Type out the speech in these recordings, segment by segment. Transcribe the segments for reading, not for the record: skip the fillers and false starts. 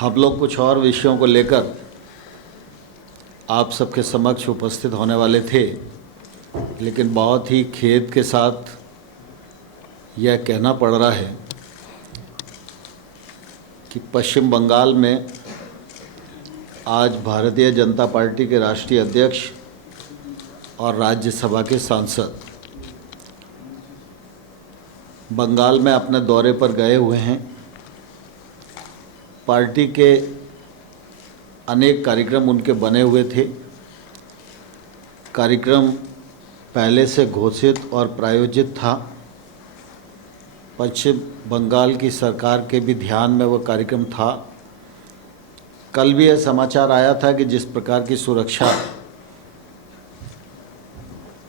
हम लोग कुछ और विषयों को लेकर आप सबके समक्ष उपस्थित होने वाले थे, लेकिन बहुत ही खेद के साथ यह कहना पड़ रहा है कि पश्चिम बंगाल में आज भारतीय जनता पार्टी के राष्ट्रीय अध्यक्ष और राज्यसभा के सांसद बंगाल में अपने दौरे पर गए हुए हैं। पार्टी के अनेक कार्यक्रम उनके बने हुए थे। कार्यक्रम पहले से घोषित और प्रायोजित था। पश्चिम बंगाल की सरकार के भी ध्यान में वह कार्यक्रम था। कल भी यह समाचार आया था कि जिस प्रकार की सुरक्षा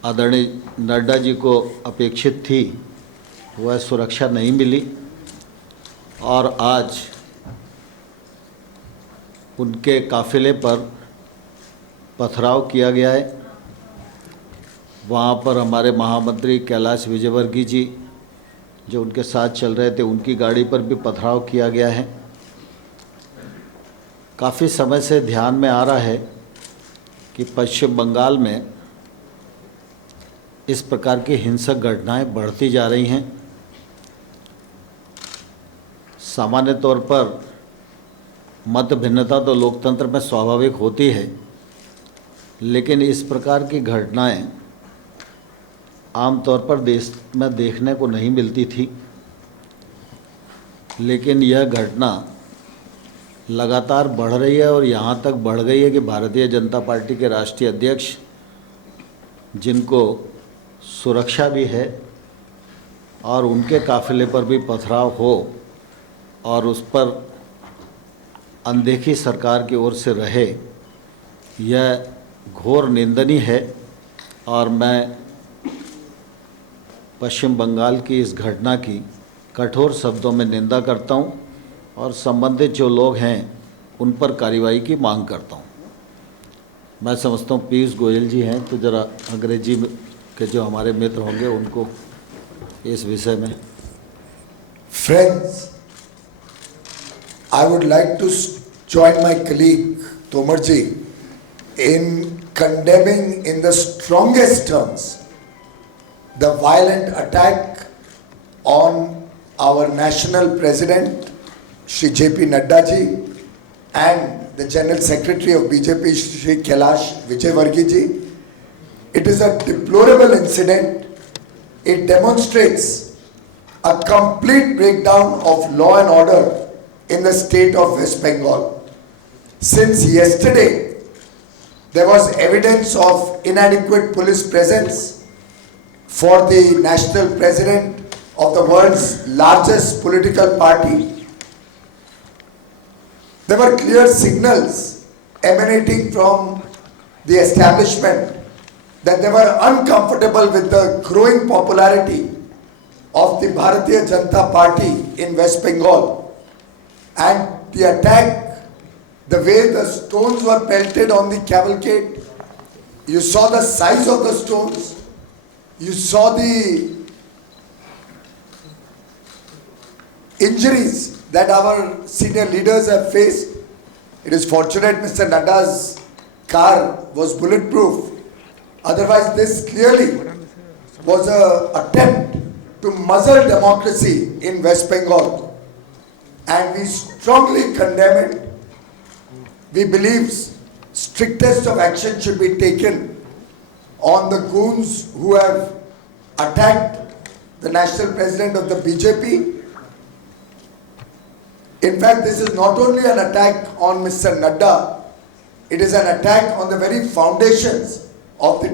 आदरणीय नड्डा जी को अपेक्षित थी वह सुरक्षा नहीं मिली और आज उनके काफ़िले पर पथराव किया गया है। वहाँ पर हमारे महामंत्री कैलाश विजयवर्गीय जी जो उनके साथ चल रहे थे, उनकी गाड़ी पर भी पथराव किया गया है। काफ़ी समय से ध्यान में आ रहा है कि पश्चिम बंगाल में इस प्रकार की हिंसक घटनाएं बढ़ती जा रही हैं। सामान्य तौर पर मत भिन्नता तो लोकतंत्र में स्वाभाविक होती है, लेकिन इस प्रकार की घटनाएं आमतौर पर देश में देखने को नहीं मिलती थी। लेकिन यह घटना लगातार बढ़ रही है और यहाँ तक बढ़ गई है कि भारतीय जनता पार्टी के राष्ट्रीय अध्यक्ष, जिनको सुरक्षा भी है और उनके काफ़िले पर भी पथराव हो और उस पर अनदेखी सरकार की ओर से रहे, यह घोर निंदनीय है। और मैं पश्चिम बंगाल की इस घटना की कठोर शब्दों में निंदा करता हूं और संबंधित जो लोग हैं उन पर कार्रवाई की मांग करता हूं। मैं समझता हूं पीयूष गोयल जी हैं, तो ज़रा अंग्रेजी के जो हमारे मित्र होंगे उनको इस विषय में। Friends, I would like to join my colleague Tomarji in condemning in the strongest terms the violent attack on our national president Shri J.P. Nadda ji and the General Secretary of BJP Shri Kailash Vijaywargiya ji. It is a deplorable incident. It demonstrates a complete breakdown of law and order in the state of West Bengal. Since yesterday, there was evidence of inadequate police presence for the national president of the world's largest political party. There were clear signals emanating from the establishment that they were uncomfortable with the growing popularity of the Bharatiya Janata Party in West Bengal, and the attack, the way the stones were pelted on the cavalcade, you saw the size of the stones, you saw the injuries that our senior leaders have faced. It is fortunate Mr. Nadda's car was bulletproof. Otherwise, this clearly was an attempt to muzzle democracy in West Bengal, and we strongly condemn it. We believe strictest of action should be taken on the goons who have attacked the national president of the BJP. In fact, this is not only an attack on Mr. Nadda, it is an attack on the very foundations of the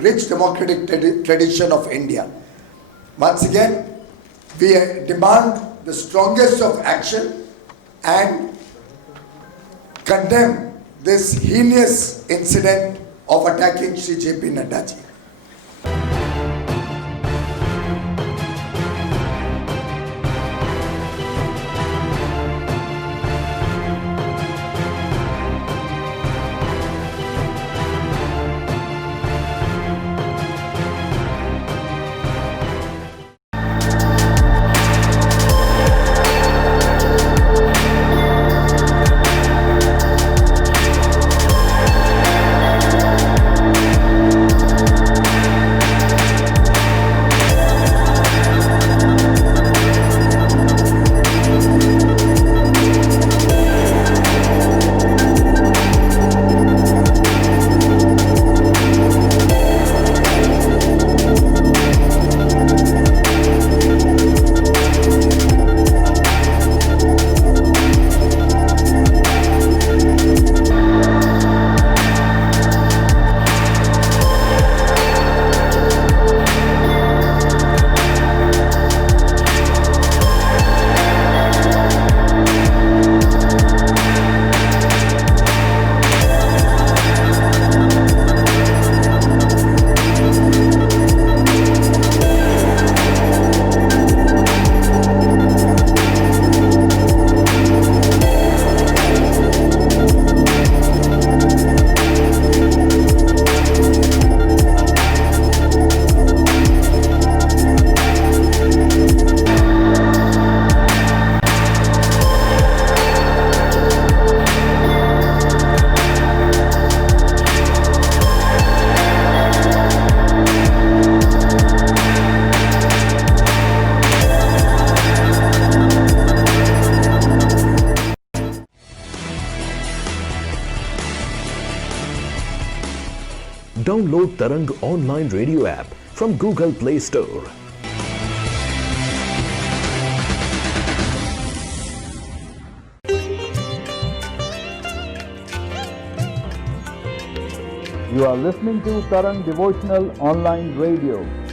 rich democratic tradition of India. Once again, we demand the strongest of action and condemn this heinous incident of attacking Shri J.P. Nadda ji. Download Tarang online radio app from Google Play Store. You are listening to Tarang Devotional Online Radio.